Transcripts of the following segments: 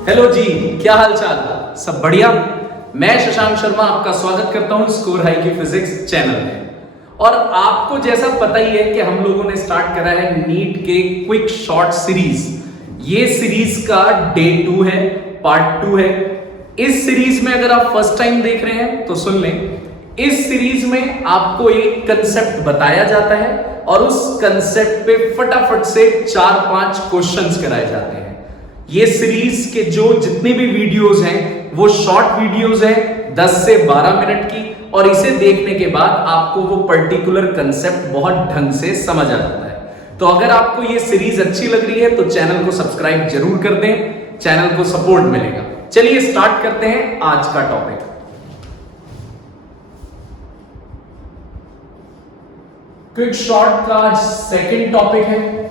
Hello जी, क्या हाल चाल? सब बढ़िया। मैं शशांक शर्मा आपका स्वागत करता हूं स्कोर हाई की फिजिक्स चैनल में। और आपको जैसा पता ही है कि हम लोगों ने स्टार्ट करा है नीट के क्विक शॉर्ट सीरीज। ये सीरीज का डे 2 है, पार्ट 2 है। इस सीरीज में अगर आप फर्स्ट टाइम देख रहे हैं तो सुन लें। इस सीरीज में आपको एक कंसेप्ट बताया जाता है और उस कंसेप्ट पे फटाफट से 4-5 क्वेश्चंस कराए जाते हैं। ये सीरीज के जो जितने भी वीडियोस हैं वो शॉर्ट वीडियोस हैं 10 से 12 मिनट की, और इसे देखने के बाद आपको वो पर्टिकुलर कंसेप्ट बहुत ढंग से समझ आ जाता है। तो अगर आपको ये सीरीज अच्छी लग रही है तो चैनल को सब्सक्राइब जरूर कर दें, चैनल को सपोर्ट मिलेगा। चलिए स्टार्ट करते हैं आज का टॉपिक। क्विक शॉर्ट का आज सेकंड टॉपिक है।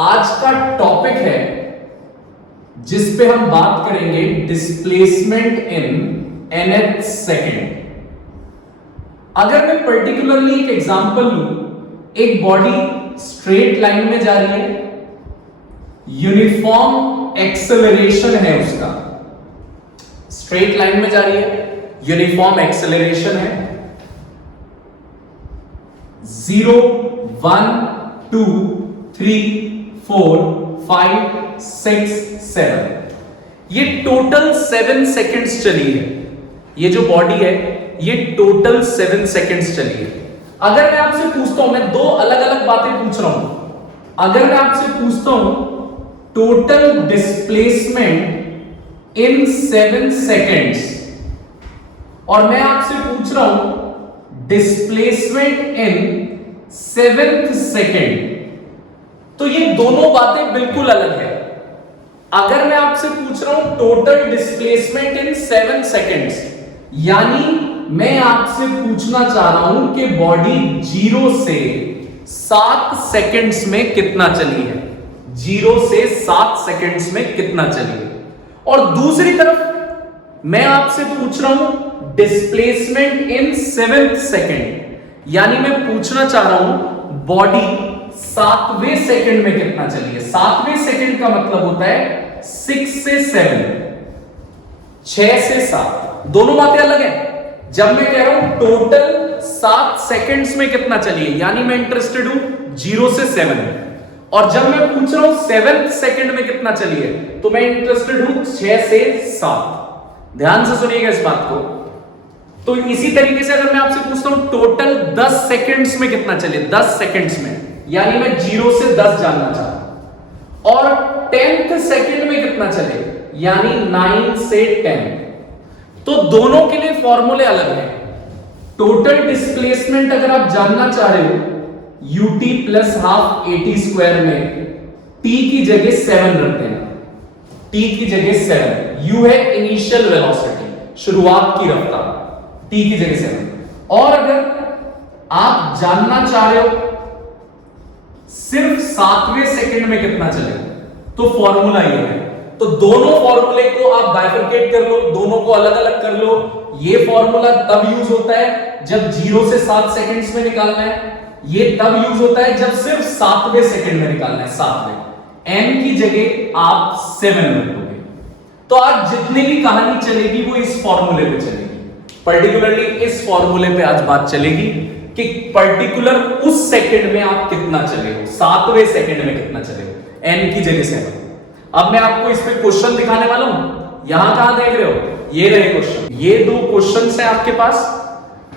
आज का टॉपिक है जिस पे हम बात करेंगे डिस्प्लेसमेंट इन nth सेकेंड। अगर मैं पर्टिकुलरली एक एग्जांपल लूं, एक बॉडी स्ट्रेट लाइन में जा रही है, यूनिफॉर्म एक्सेलरेशन है उसका, स्ट्रेट लाइन में जा रही है, यूनिफॉर्म एक्सेलरेशन है 0 1 2 3 4 5 6 7। ये टोटल 7 सेकेंड्स चली है। ये जो बॉडी है ये टोटल 7 सेकेंड्स चली है। अगर मैं आपसे पूछता हूं, मैं दो अलग अलग बातें पूछ रहा हूं। अगर मैं आपसे पूछता हूं टोटल डिस्प्लेसमेंट इन 7 सेकेंड्स, और मैं आपसे पूछ रहा हूं डिस्प्लेसमेंट इन 7th सेकेंड, तो ये दोनों बातें बिल्कुल अलग है। अगर मैं आपसे पूछ रहा हूं टोटल डिस्प्लेसमेंट इन 7 सेकेंड्स, यानी मैं आपसे पूछना चाह रहा हूं कि बॉडी 0 से 7 सेकेंड्स में कितना चली है, 0 से 7 सेकेंड्स में कितना चली है। और दूसरी तरफ मैं आपसे पूछ रहा हूं डिस्प्लेसमेंट इन 7th सेकेंड, यानी मैं पूछना चाह रहा हूं बॉडी 7वें सेकंड में कितना चली है। 7वें सेकंड का मतलब होता है 6 से 7, 6 से 7, दोनों बातें अलग हैं। जब मैं कह रहा हूं टोटल 7 सेकंड्स में कितना चली है, यानी मैं इंटरेस्टेड हूं 0 से 7 में, और जब मैं पूछ रहा हूं 7th सेकंड में कितना चली है तो मैं इंटरेस्टेड हूं 6 से 7। ध्यान से सुनिएगा इस बात को। तो इसी तरीके से अगर मैं आपसे पूछता हूं टोटल 10 सेकंड्स में कितना चले, 10 सेकंड्स में, यानी मैं 0 से 10 जानना चाहता हूं, और 10th सेकंड में कितना चले, यानी 9 से 10, तो दोनों के लिए फॉर्मूले अलग हैं। टोटल डिस्प्लेसमेंट अगर आप जानना चाह रहे हो ut plus half at square में t की जगह 7 रख देना, t की जगह 7, u है इनिशियल वेलोसिटी, शुरुआत की रफ्तार, t की जगह 7। और अगर आप जानना चाह रहे हो सिर्फ 7वें सेकंड में कितना चले, तो फॉर्मूला ये है। तो दोनों फॉर्मूले को आप बाइफरकेट कर लो, दोनों को अलग अलग कर लो। ये फॉर्मूला तब यूज होता है जब 0 से 7 सेकंड्स में निकालना है, ये तब यूज होता है जब सिर्फ 7वें सेकंड में निकालना है, 7वें। n की जगह आप 7 रखोगे। तो आज जितनी भी कहानी चलेगी वो इस फॉर्मूले पे चलेगी, पर्टिकुलरली इस फॉर्मूले पे आज बात चलेगी कि पर्टिकुलर उस सेकंड में आप कितना चले हो, 7वें सेकंड में कितना चले हो, n की जगह 7। अब मैं आपको इस पे क्वेश्चन दिखाने वाला हूं। यहां कहां देख रहे हो, ये रहे क्वेश्चन, ये दो क्वेश्चन है आपके पास।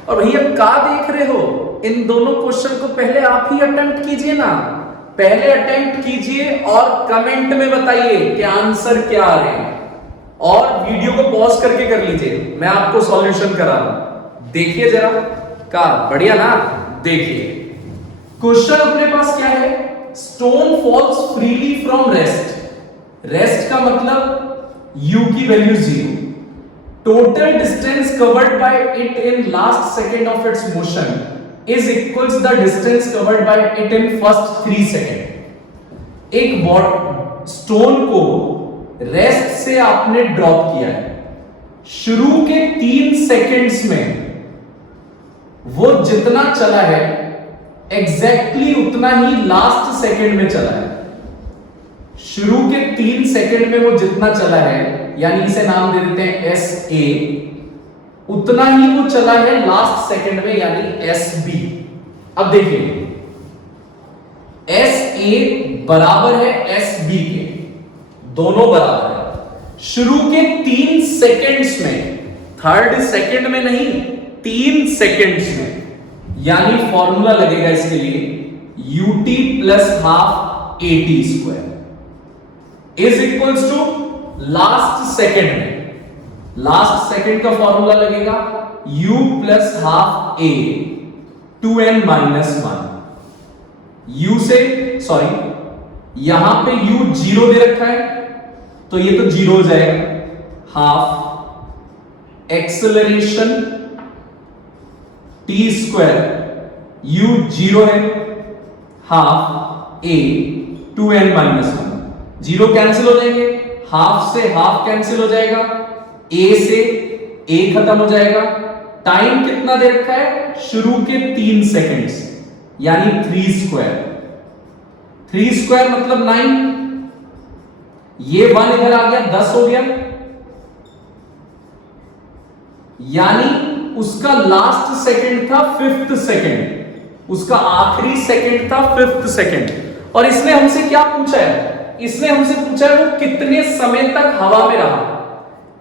और भैया कहां देख रहे हो, इन दोनों क्वेश्चन को पहले आप ही अटेम्प्ट कीजिए ना, पहले अटेम्प्ट कीजिए और कमेंट में बताइए कि आंसर क्या आ रहे हैं, और वीडियो को पॉज करके कर लीजिए, मैं आपको सॉल्यूशन करा रहा हूं। देखिए जरा, का बढ़िया ना, देखिए क्वेश्चन अपने पास क्या है, stone falls freely from rest. Rest का मतलब u की value 0, total distance covered by it in last second of its motion is equals the distance covered by it in first 3 second. एक स्टोन को rest से आपने drop किया है, शुरू के 3 सेकेंड्स में वो जितना चला है एग्जैक्टली उतना ही लास्ट सेकेंड में चला है। शुरू के 3 सेकंड में वो जितना चला है यानी इसे नाम दे देते हैं एस ए, उतना ही वो चला है लास्ट सेकंड में यानी एस बी। अब देखिए एस ए बराबर है एस बी के, दोनों बराबर है। शुरू के 3 सेकंड्स में, थर्ड सेकंड में नहीं, 3 सेकंड्स में, यानी फॉर्मूला लगेगा इसके लिए ut plus half a t square is equals to last second में, लास्ट सेकंड का फॉर्मूला लगेगा u plus half a 2n minus 1। u से सॉरी यहां पे u 0 दे रखा है तो ये तो 0 हो जाएगा। Half acceleration t square, u 0 है, half a 2n minus 1, 0 cancel हो जाएंगे, हाफ से हाफ कैंसिल हो जाएगा, a से a खत्म हो जाएगा। टाइम कितना दे रखा है? शुरू के 3 सेकंड्स यानी 3 स्क्वायर, 3 स्क्वायर मतलब 9, ये 1 इधर आ गया 10 हो गया, यानी उसका लास्ट सेकंड था 5th सेकंड, उसका आखिरी सेकंड था 5th सेकंड। और इसने हमसे क्या पूछा है? इसने हमसे पूछा है वो कितने समय तक हवा में रहा,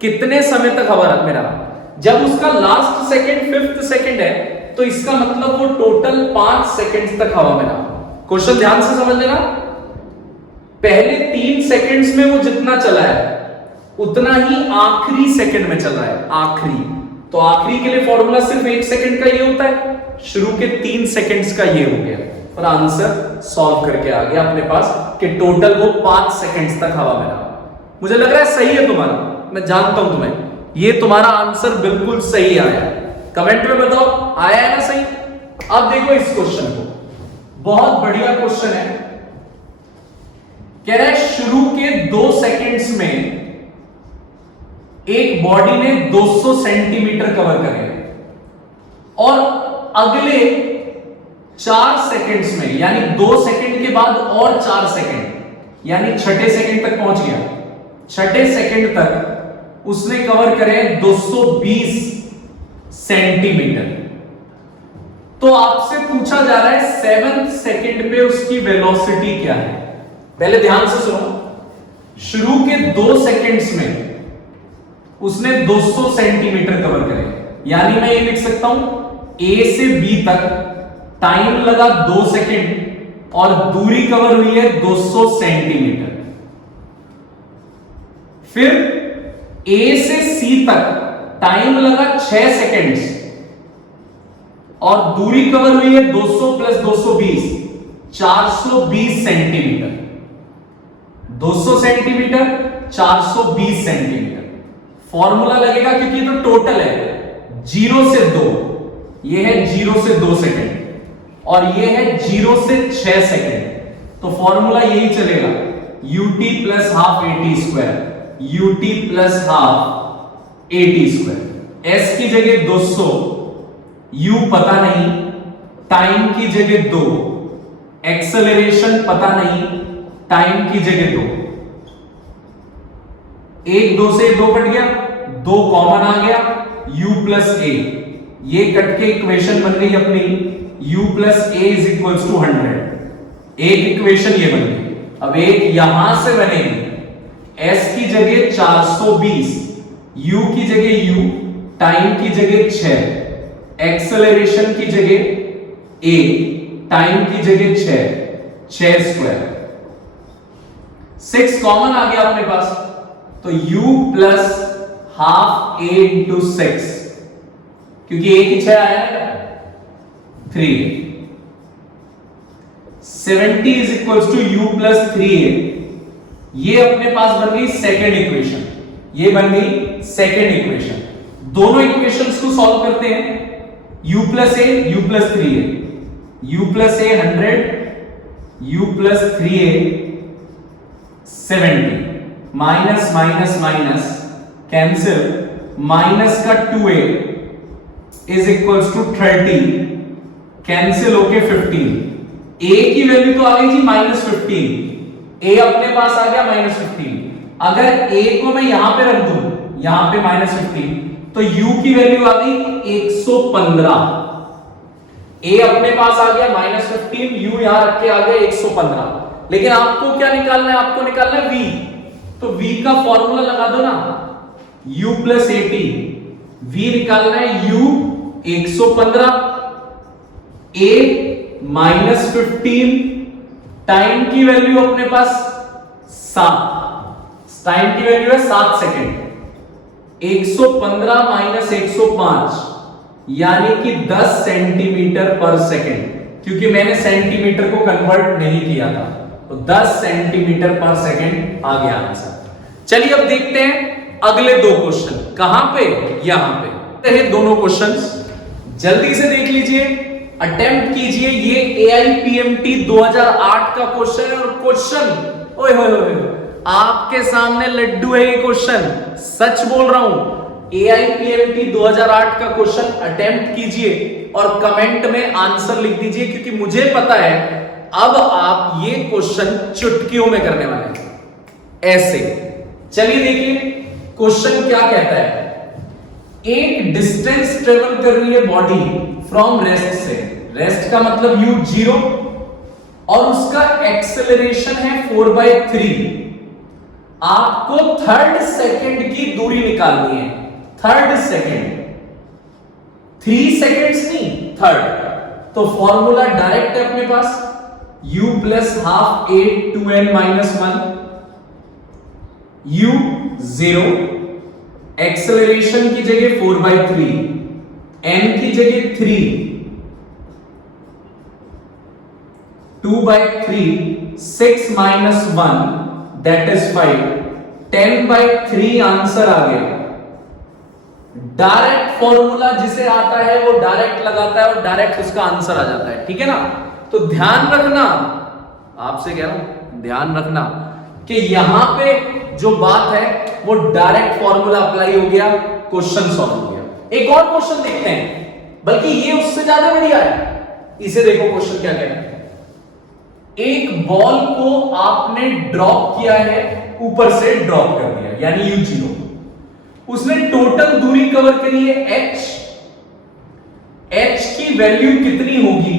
कितने समय तक हवा में रहा। जब उसका लास्ट सेकंड 5th सेकंड है तो इसका मतलब वो टोटल 5 सेकंड तक हवा में रहा। क्वेश्चन ध्यान से समझ लेना, पहले 3 सेकंड्स में वो जितना चला है उतना ही आखिरी सेकंड में चल रहा है, आखिरी। तो आखिरी के लिए फॉर्मूला सिर्फ 1 सेकंड का ये होता है, शुरू के 3 सेकंड्स का ये हो गया और आंसर सॉल्व करके आ गया अपने पास कि टोटल वो 5 सेकंड्स तक हवा में रहा। मुझे लग रहा है सही है तुम्हारा, मैं जानता हूं तुम्हें ये तुम्हारा आंसर बिल्कुल सही आया। कमेंट में बताओ आया है ना सही। अब देखो इस क्वेश्चन को, बहुत बढ़िया क्वेश्चन है। कह रहा है शुरू के 2 सेकंड्स में एक बॉडी ने 200 सेंटीमीटर कवर करे और अगले 4 सेकंड्स में यानी 2 सेकंड के बाद और 4 सेकंड यानी छठे सेकंड तक पहुंच गया, छठे सेकंड तक उसने कवर करे 220 सेंटीमीटर। तो आपसे पूछा जा रहा है 7th सेकंड पे उसकी वेलोसिटी क्या है। पहले ध्यान से सुनो, शुरू के 2 सेकंड्स में उसने 200 सेंटीमीटर कवर करे, यानी मैं ये लिख सकता हूं A से B तक टाइम लगा 2 सेकंड और दूरी कवर हुई है 200 सेंटीमीटर। फिर A से C तक टाइम लगा 6 सेकंड्स और दूरी कवर हुई है 200 plus 220 420 centimetre. 200 centimetre 420 centimetre. Formula लगेगा क्योंकि ये तो टोटल है, 0 से 2, ये है 0 से 2 सेकंड और ये है 0 से 6 सेकंड। तो फॉर्मूला यही चलेगा ut plus half a t square, ut plus half a t square. s की जगह 200, u पता नहीं, टाइम की जगह 2, एक्सेलरेशन पता नहीं, टाइम की जगह 2, 1 2 से 2 कट गया, 2 कॉमन आ गया, u प्लस a, ये कट के इक्वेशन बन गई अपनी u plus a is equals to 100। एक इक्वेशन ये बन गई। अब एक यहां से बनेगी, s की जगह 420, u की जगह u, टाइम की जगह 6, एक्सेलरेशन की जगह a, टाइम की जगह 6 स्क्वायर, 6 कॉमन आ गया अपने पास, तो u plus half a into 6, क्योंकि a की 6 आया है 3, 70 is equals to u plus 3a। ये अपने पास बन गई सेकेंड इक्वेशन, ये बन गई सेकेंड इक्वेशन। दोनों इक्वेशंस को सॉल्व करते हैं, u plus a, u plus 3a, u plus a 100, u plus 3a 70, minus minus minus cancel, minus का 2a is equals to 30, cancel होके 15। a की वैल्यू तो आ गई थी -15, a अपने पास आ गया -15, अगर a को मैं यहां पे रख दूं, यहां पे -15, तो u की वैल्यू आ गई 115। a अपने पास आ गया -15, u यहां रख के आ गया 115। लेकिन आपको क्या निकालना है? आपको निकालना है v। तो v का फॉर्मूला लगा दो ना, u प्लस 80। v निकालना है u 115, a -15, टाइम की वैल्यू अपने पास 7, टाइम की वैल्यू है 7 सेकेंड। 115 माइनस 105 यानी कि 10 सेंटीमीटर पर सेकेंड, क्योंकि मैंने सेंटीमीटर को कन्वर्ट नहीं किया था, तो 10 सेंटीमीटर पर सेकेंड आ गया आंसर। चलिए अब देखते हैं अगले दो क्वेश्चन। कहां पे? यहां पे है दोनों क्वेश्चंस, जल्दी से देख लीजिए, अटेम्प्ट कीजिए। ये AIPMT 2008 का क्वेश्चन है, और क्वेश्चन ओए होए होए आपके सामने लड्डू है ये क्वेश्चन, सच बोल रहा हूं। AIPMT 2008 का क्वेश्चन अटेम्प्ट कीजिए और कमेंट में आंसर लिख दीजिए, क्योंकि मुझे पता है अब आप ये क्वेश्चन चुटकियों में करने वाले हैं ऐसे। चलिए देखिए क्वेश्चन क्या कहता है। एक डिस्टेंस ट्रेवल कर रही है बॉडी फ्रॉम रेस्ट से, रेस्ट का मतलब u0, और उसका एक्सेलरेशन है 4/3। आपको थर्ड सेकंड की दूरी निकालनी है, थर्ड सेकंड, 3 सेकंड्स नहीं, थर्ड। तो फॉर्मूला डायरेक्ट है अपने पास, u plus half 8 2n minus 1, u 0, acceleration की जगह 4/3, n की जगह 3, 2/3, 6 माइनस 1 दैट इज 5, 10/3 आंसर आ गया। डायरेक्ट फॉर्मूला जिसे आता है वो डायरेक्ट लगाता है और डायरेक्ट उसका आंसर आ जाता है, ठीक है ना। तो ध्यान रखना, आपसे कह रहा हूं ध्यान रखना कि यहां पे जो बात है वो डायरेक्ट फॉर्मूला अप्लाई हो गया, क्वेश्चन सॉल्व हो गया। एक और क्वेश्चन देखते हैं, बल्कि ये उससे ज्यादा बढ़िया है। इसे देखो क्वेश्चन क्या कह रहा है। एक बॉल को आपने ड्रॉप किया है, ऊपर से ड्रॉप कर दिया, यानी u0। उसने टोटल दूरी कवर करी है h। h की वैल्यू कितनी होगी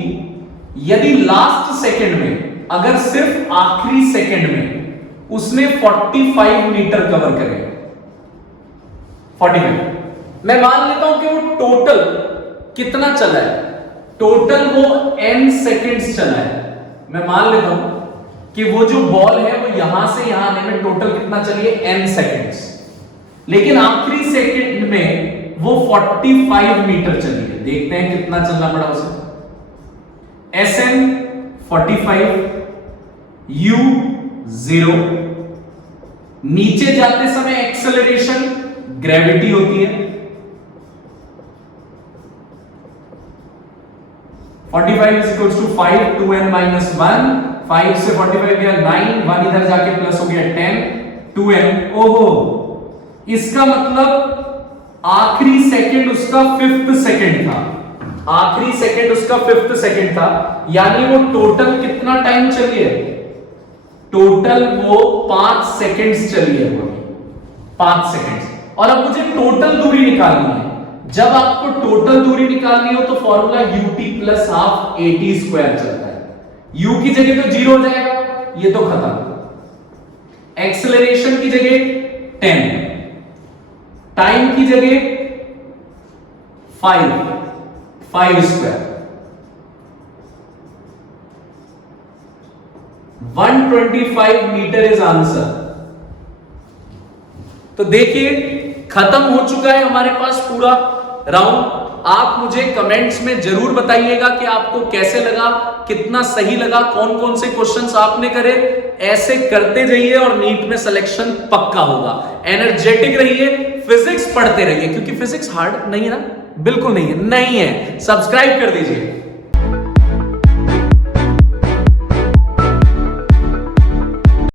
यदि लास्ट सेकंड में, अगर सिर्फ आखिरी सेकंड में उसने 45 मीटर कवर करे, 45। मैं मान लेता हूं कि वो टोटल कितना चला है, टोटल वो n सेकंड्स चला है। मैं मान लेता हूं कि वो जो बॉल है वो यहां से यहां आने में टोटल कितना चली है, n सेकंड्स, लेकिन आखिरी सेकंड में वो 45 मीटर चली है। देखते हैं कितना चलना पड़ा उसे। Sn 45, u 0, नीचे जाते समय एक्सेलरेशन ग्रेविटी होती है, 45 is equals to 5, 2n minus 1, 5 से 45 गया 9, 1 इधर जाके प्लस हो गया 10, 2n। ओहो, इसका मतलब आखिरी सेकंड उसका 5th सेकंड था, आखिरी सेकंड उसका 5th सेकंड था, यानी वो टोटल कितना टाइम चली है, टोटल वो 5 सेकंड्स चली है, वो 5 सेकंड्स। और अब मुझे टोटल दूरी निकालनी है। जब आपको टोटल दूरी निकालनी हो तो formula ut plus half 80 square चलता है। u की जगह तो 0 हो जाएगा, ये तो खत्म। एक्सेलरेशन की जगह 10, टाइम की जगह 5 स्क्वायर, 125 मीटर इज आंसर। तो देखिए खत्म हो चुका है हमारे पास पूरा राउंड। आप मुझे कमेंट्स में जरूर बताइएगा कि आपको कैसे लगा, कितना सही लगा, कौन कौन से क्वेश्चंस आपने करे। ऐसे करते जाइए और नीट में सिलेक्शन पक्का होगा। एनर्जेटिक रहिए, फिजिक्स पढ़ते रहिए, क्योंकि फिजिक्स हार्ड नहीं है ना, बिल्कुल नहीं है, नहीं है। सब्सक्राइब कर दीजिए।